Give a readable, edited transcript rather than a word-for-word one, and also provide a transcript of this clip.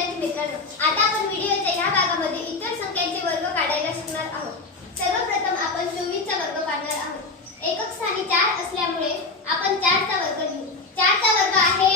विद्यार्थी मित्रांनो, आता आपण व्हिडिओच्या ह्या भागामध्ये इतर संख्यांचे वर्ग काढायला शिकणार आहोत. सर्वप्रथम आपण 24 चा वर्ग काढणार आहोत. एकक स्थानी 4 असल्यामुळे आपण 4 चा वर्ग लिहू. 4 चा वर्ग आहे